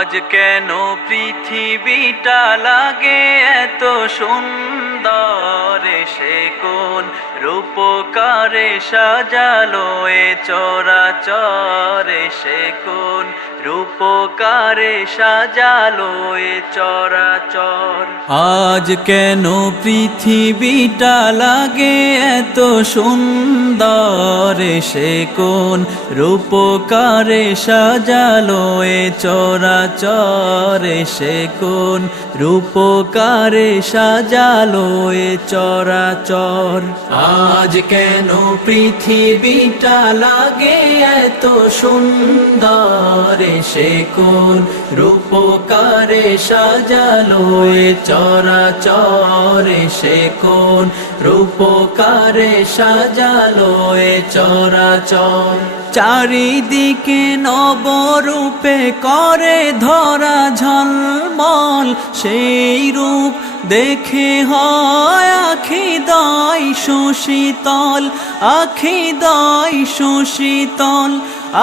আজ কেন পৃথিবীটা লাগে এত সুন্দর, সে কোন রূপকারে সাজালো এ চরাচর, সে কোন রূপকারে সাজালো এ চরাচর। আজ কেন পৃথিবীটা লাগে এত সুন্দর, সে কোন রূপকারে সাজালো এ চরাচর, সে কোন রূপকারে সাজালো এ চরাচর। আজ কেন পৃথিবীটা লাগে এত সুন্দর, সে কোন রূপকারে সাজালো এ চরাচর, সে কোন রূপকারে সাজালো এ চরাচর। চারিদিকে নবরূপে করে ধরা ঝলমল, সেই রূপ দেখে হয় আখিদয় সুশীতল, আখিদয় সুশীতল,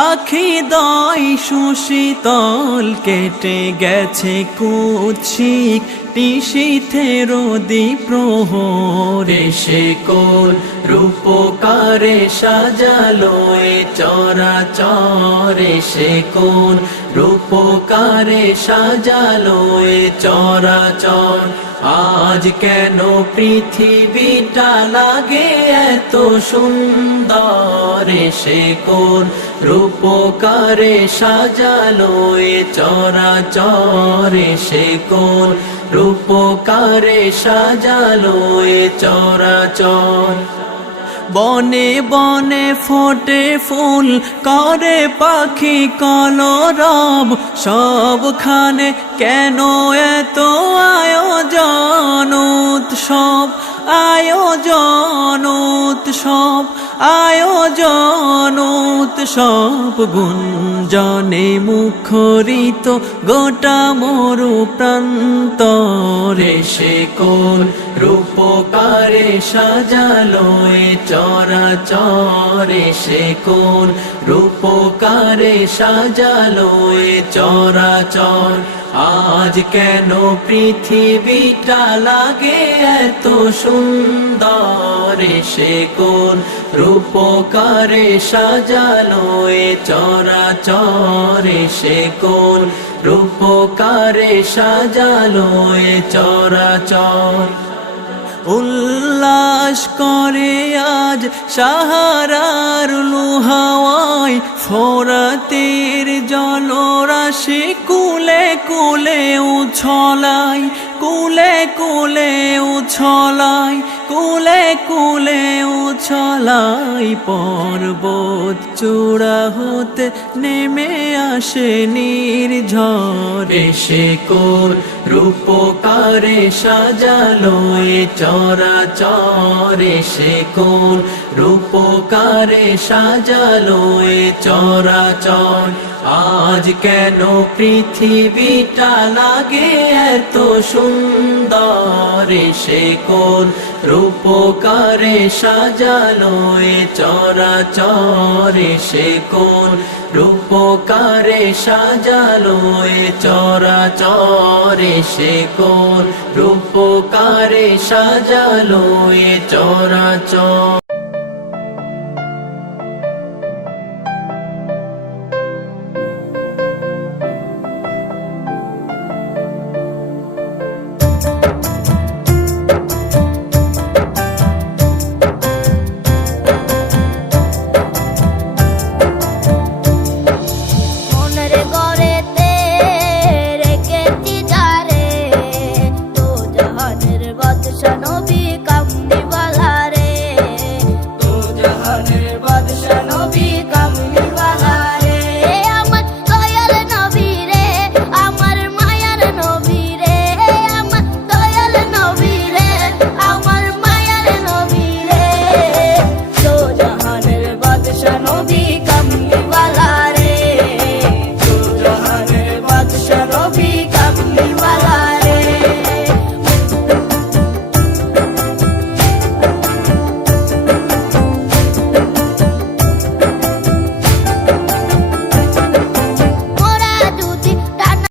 আখিদয় সুশীতল। কেটে গেছে কুৎসিক নিশীথের দ্বীপ্রহরে, সে কোন রূপকারে সাজালো এ চরাচর, সে কোন রূপকারে সাজালো এ চরাচর। আজ কেন পৃথিবীটা লাগে এত সুন্দর, সে কোন রূপকারে সাজালো এ চরাচর, সে কোন রূপকারে সাজালো এ চরাচর। বনে বনে ফোটে ফুল করে পাখি কলরব, সবখানে কেন এত আয়োজন উৎসব, আয়োজন উৎসব, আয়োজন উৎসব। গুঞ্জনে মুখরিত গোটা মরু প্রান্তরে, সে কোন রূপকারে সাজালো এ চরাচর, সে কোন রূপকারে সাজালো এ চরাচর। আজ কেন পৃথিবীটা লাগে এত সুন্দর, সে কোন রূপকারে সাজালো এ চরাচর, সে কোন রূপকারে সাজালো এ চরাচর। উল্লাস করে আজ সাহারার লোহাওয়ায়, ফোরাতের জলরাশি কুলে কুলে উছলায়, কুলে কুলে উছলায়, কুলে কুলে উছলায়। পর্বত চূড়া হতে নেমে আসে নির্ঝরে, সে কোন রূপকারে সাজালো এ চরাচর, সে কোন রূপকারে সাজালো এ চরাচর। আজ কেন পৃথিবীটা লাগে এত সুন্দর, সে কোন রূপকারে সাজালো এ চরাচর, সে কোন রূপকারে সাজালো এ চরাচর, সে কোন রূপকারে সাজালো এ চরাচর।